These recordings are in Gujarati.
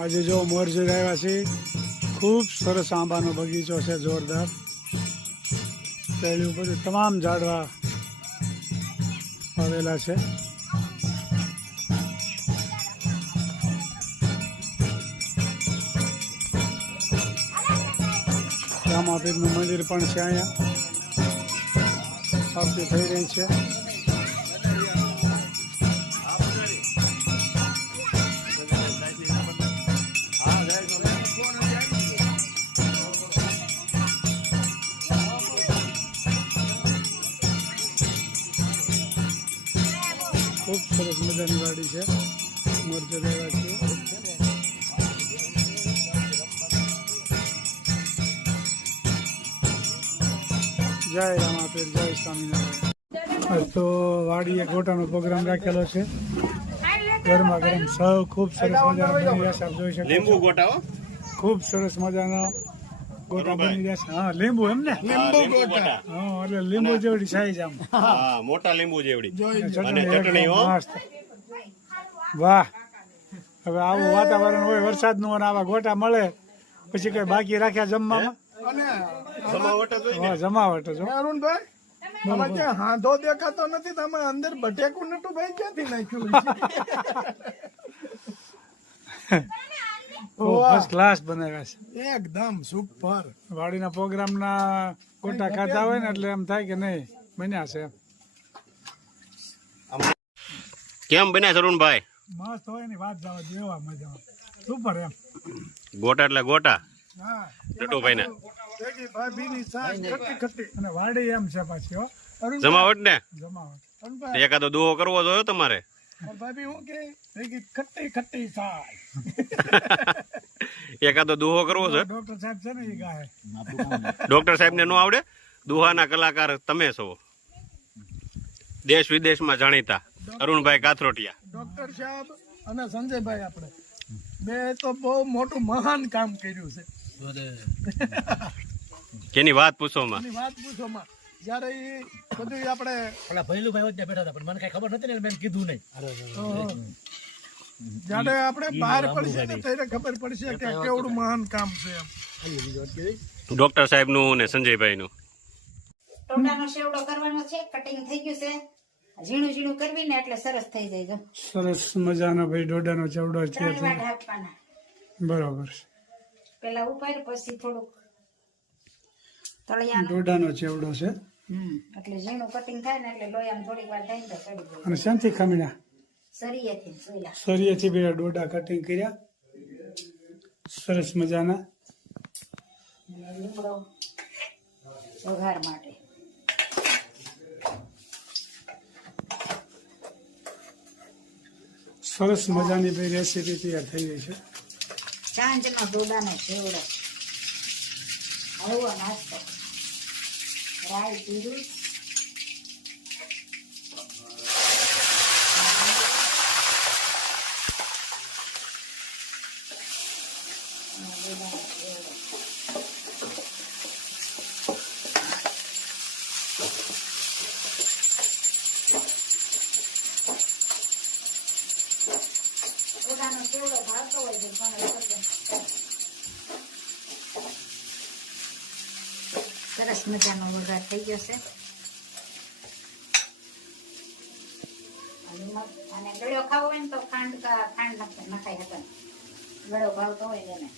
આજે જો મોર જોઈ આવ્યા છે. ખૂબ સરસ આંબાનો બગીચો છે, જોરદાર. શેરડી ઉપર તમામ ઝાડવા આવેલા છે. રામાપીરનું મંદિર પણ છે. અહીંયા આરતી થઈ રહી છે. ખૂબ સરસ મજાની વાડી છે. મોરજો લેવા છે. જય રામાપીર, જય સ્વામિનારાયણ. તો વાડીએ ગોટાનો પ્રોગ્રામ રાખેલો છે. ગરમા ગરમ સૌ ખૂબ સરસ મજાનો બની રહ્યા છે. આપ જોઈ શકો લીંબુ ગોટા, ખૂબ સરસ મજાનો ગોટા બની રહ્યા છે. હા, લીંબુ એમ ને? લીંબુ ગોટા. હા, એટલે લીંબુ જેવડી સાઈઝ આમ. હા, મોટા લીંબુ જેવડી. અને ચટણી મસ્ત. વાહ, હવે આવું વાતાવરણ હોય વરસાદનું અને આવા ગોટા મળે પછી કઈ બાકી રાખ્યા જમવામાં? જમાવટ જો. અરુણભાઈ, મને ક્યાં હાંધો દેખાતો નથી. તમે અંદર બટેકું નટું ભાઈ ક્યાંથી નાખ્યું? ફર્સ્ટ ક્લાસ બનાવ્યા છે. એકદમ સુપર. વાડીના પ્રોગ્રામના ગોટા ખાતા હોય ને એટલે એમ થાય કે નહીં બન્યા છે. કેમ બન્યા તરુણભાઈ? મસ્ત હોય ને વાત જવા દેવા મજા. સુપર એમ. ગોટા એટલે ગોટા હા, ટટુભાઈ ને ભાભીની સાસ ખટ્ટી ખટ્ટી અને વાડી એમ છે પાછી. હો, જમાવટ ને જમાવટ. એકાદો દુહો કરવો જોઈએ તમારે. ભાભી હું કે ખટ્ટી ખટ્ટી સાસ. એકાદો દુહો કરવો છે. ડોક્ટર સાહેબ છે ને એ ગાય. ડોક્ટર સાહેબ ને નો આવડે? દુહાના કલાકાર તમે છો, દેશ વિદેશમાં જાણીતા અરુણભાઈ કાથરોટિયા. ડોક્ટર સાહેબ અને સંજયભાઈ આપણે બે તો બહુ મોટું મહાન કામ કર્યું છે. કેની વાત પૂછોમાં. એની વાત પૂછોમાં. જયારે એ બધું આપણે ઓલા ભૈલુભાઈ વચ્ચે બેઠા હતા પણ મને કઈ ખબર નથી ને મેં કીધું નહીં. જયારે આપણે બહાર પડશે ને ત્યારે ખબર પડશે કે કેવડું મહાન કામ છે એમ. ડોક્ટર સાહેબ નું ને સંજયભાઈ નું. ટોટાનો સેવડો કરવાનો છે. કટિંગ થઈ ગયું છે. ઝીણું ઝીણું કરવી ને એટલે સરસ થઈ જાય. સરસ મજાનો ભાઈ ડોડાનો ચવડો છે. 3 વાટ આપવાના. બરાબર છે. પેલા ઉપર પછી થોડુંક તળિયાનું. ડોડાનો ચેવડો છે. એટલે ઝીણું કટિંગ થાય ને એટલે લોયામાં થોડીક વાર થાય ને તો સડી જાય. અને શાંતિ ખમીના સરિયેથી સોયલા. સરિયેથી બે ડોડા કટિંગ કર્યા સરસ મજાના. લીમડો વઘાર માટે. સરસ મજાની ભાઈ રેસીપી તૈયાર થઈ ગઈ છે. સાંજનો ડોડાનો સેવડો. હળવો નાસ્તો. રાઈ જીરું. ડોડાનો સેવડો ભાવતો હોય છે પણ સરસ મજાનો વઘાર થઈ ગયો છે. અને ગળ્યો ખાવો હોય ને તો ખાંડ નખાય હતા. ગળો ભાવતો હોય એને.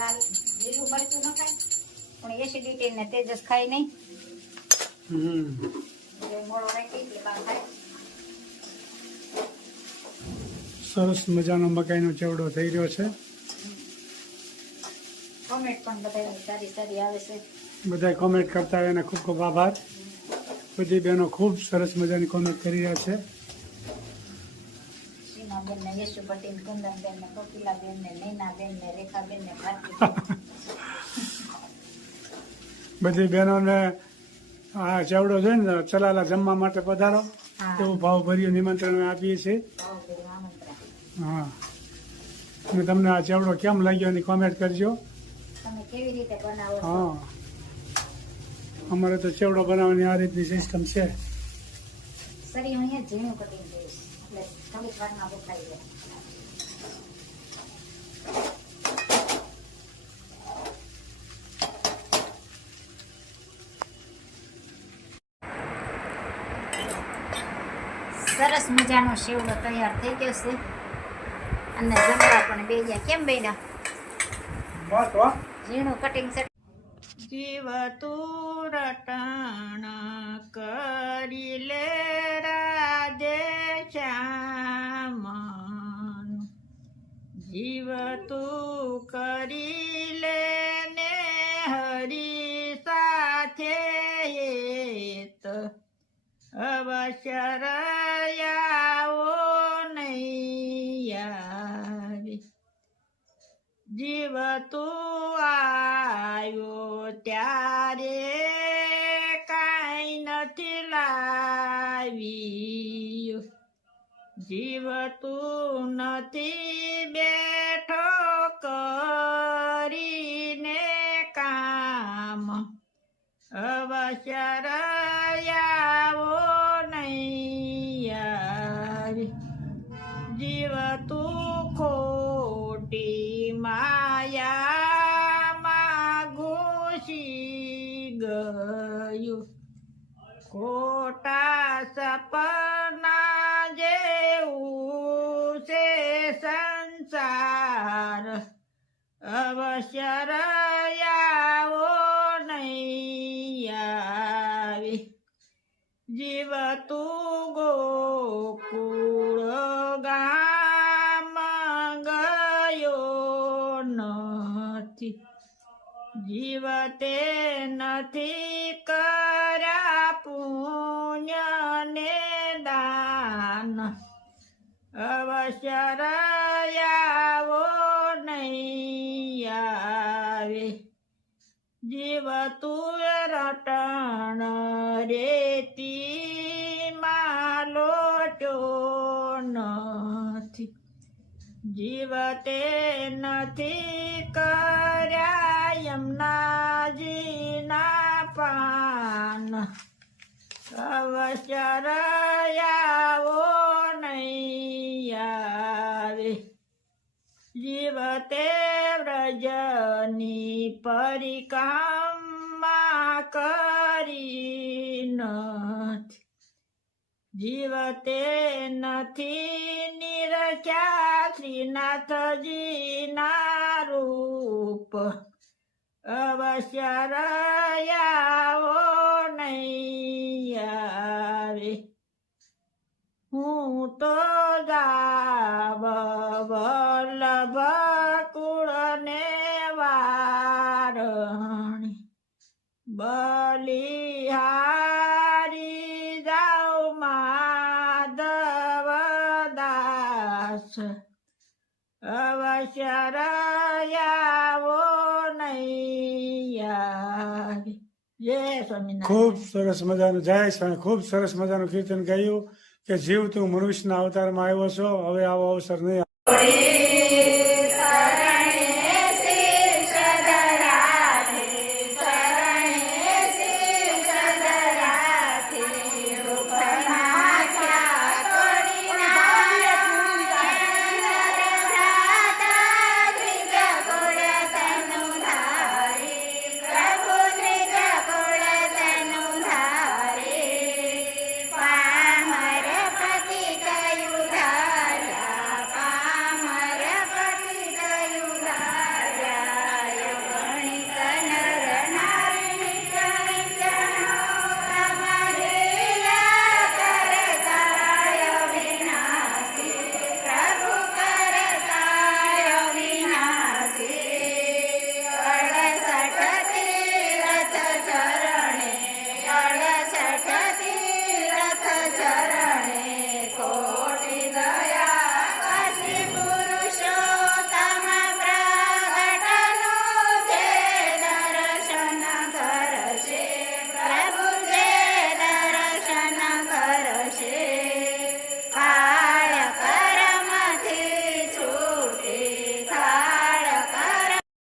લાલ લીલું મરચું નખાય પણ એસિડિટી ને તેજસ ખાય નહીં. મોડો રાખી એટલે કામ થાય. સરસ મજાનો મકાઈનો ચેવડો થઈ રહ્યો છે. કોમેન્ટ પણ બધા સારી સારી આવે છે. બધા કોમેન્ટ કરતા હોય એને ખૂબ ખૂબ આભાર. બધી બહેનો ખૂબ સરસ મજાની કોમેન્ટ કરી રહ્યા છે. સીમાબેન ને યશુપતિ કુંદનબેન ને કોકિલાબેન ને નૈનાબેન ને રેખાબેન ને ભારતી. બધી બહેનોને આ ચેવડો જોઈને ચલાલા જમવા માટે પધારો એવું ભાવભર્યું નિમંત્રણ આપીએ છીએ. હા, અને તમને આ ચેવડો કેમ લાગ્યો એની કોમેન્ટ કરજો. તમે કેવી રીતે બનાવો છો? હા, અમારે તો ચેવડો બનાવવાની આ રીતની સિસ્ટમ છે. સરી હું અહીંયા ઝીણું કટિંગ કરીશ એટલે થોડીક વારમાં બફાઈ જાય. સરસ મજાનો શેવડો તૈયાર થઈ ગયો છે અને જમવા પણ બે ગયા. કેમ બેના? મસ્ત હો. ઝીણું કટિંગ છે. જીવ તું રટણ કરી લે રાજે શ્યામન, જીવ તું કરી લે ને હરી સાથે હેત, અવશ્ય રયાવો નહીં આવી. જીવ તું આવ્યો ત્યારે કાંઈ નથી લાવ્યું, જીવ તું નથી બેઠો કરીને કામ, અવશ્ય રયાવો નહીં આવી. જીવ તું ખોટી માયામાં ઘૂસી ગયું, ખોટા સપના જેવું છે સંસાર, અવશ્ય રયાવો નહીં આવી. જીવ તું ગોકુળ ગામ ગયો નથી, જીવ તે નથી કર્યા પુણ્ય ને દાન, અવશ્ય રયાવો નહીં આવે. જીવ તું રટણ રેતી માં લોટ્યો નથી, જીવ તે નથી કર્યા યમુનાજીના પાન, અવશ્ય રયાવો નહીં આવે. જીવ તે વ્રજની પરિક્રમા કરી નથી, જીવ તે નથી નિરખ્યા શ્રીનાથજીના રૂપ, અવશ્ય રયાવો નહીં આવે. હું તો જાવ વલ્લભ કુળને વારણી, બલિહારી જાઉ માધવ દાસ, અવશ્ય રયાવો નહીં આવે. જય સ્વામિનારાયણ. ખૂબ સરસ મજાનું જય સ્વામી. ખૂબ સરસ મજાનું કીર્તન ગાયું કે જીવ તું મનુષ્યના અવતારમાં આવ્યો છો, હવે આવો અવસર નહીં.